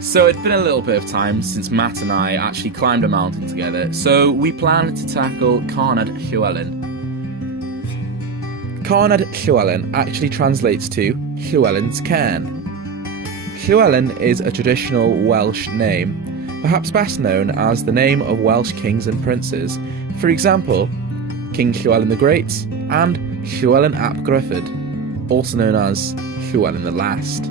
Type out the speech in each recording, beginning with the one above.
So it's been a little bit of time since Matt and I actually climbed a mountain together, so we planned to tackle Carnedd Llewelyn. Carnedd Llewelyn actually translates to Llewelyn's cairn. Llewelyn is a traditional Welsh name, perhaps best known as the name of Welsh kings and princes, for example, King Llewelyn the Great and Llewelyn ap Gruffydd, also known as Llewelyn the Last.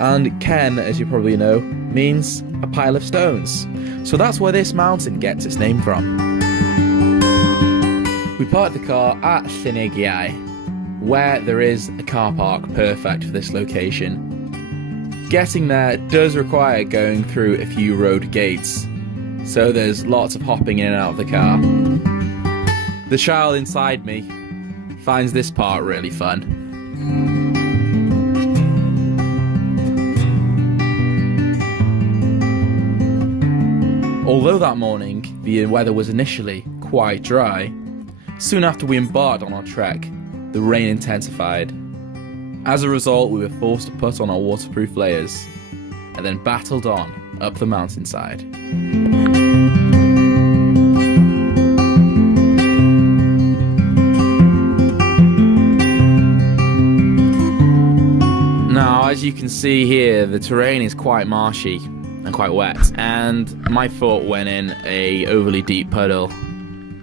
And cairn, as you probably know, means a pile of stones, so that's where this mountain gets its name from. We parked the car at Llyn Eigiau, where there is a car park perfect for this location. Getting there does require going through a few road gates, so there's lots of hopping in and out of the car. The child inside me finds this part really fun. Although that morning the weather was initially quite dry, soon after we embarked on our trek, the rain intensified. As a result, we were forced to put on our waterproof layers and then battled on up the mountainside. Now, as you can see here, the terrain is quite marshy and quite wet, and my foot went in a overly deep puddle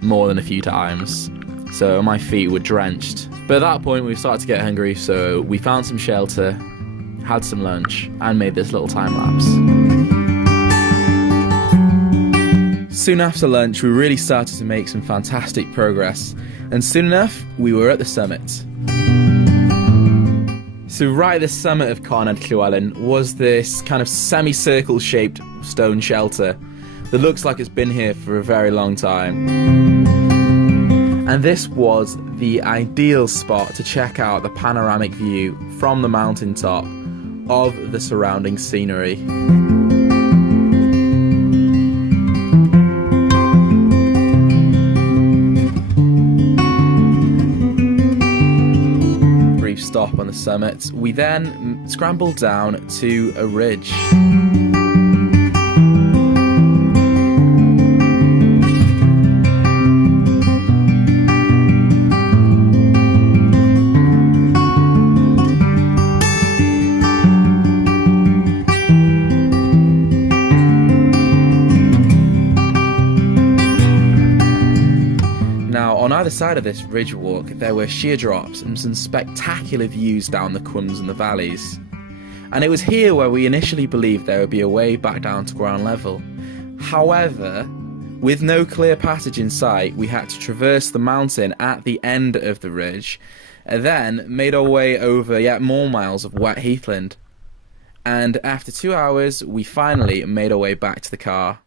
more than a few times, so my feet were drenched. But at that point we started to get hungry, so we found some shelter, had some lunch, and made this little time lapse. Soon after lunch we really started to make some fantastic progress, and soon enough we were at the summit. So right at the summit of Carnedd Llewelyn was this kind of semicircle shaped stone shelter that looks like it's been here for a very long time. And this was the ideal spot to check out the panoramic view from the mountaintop of the surrounding scenery. Stop on the summit, we then scrambled down to a ridge. On either side of this ridge walk there were sheer drops and some spectacular views down the cwms and the valleys. And it was here where we initially believed there would be a way back down to ground level. However, with no clear passage in sight, we had to traverse the mountain at the end of the ridge, and then made our way over yet more miles of wet heathland. And after 2 hours, we finally made our way back to the car.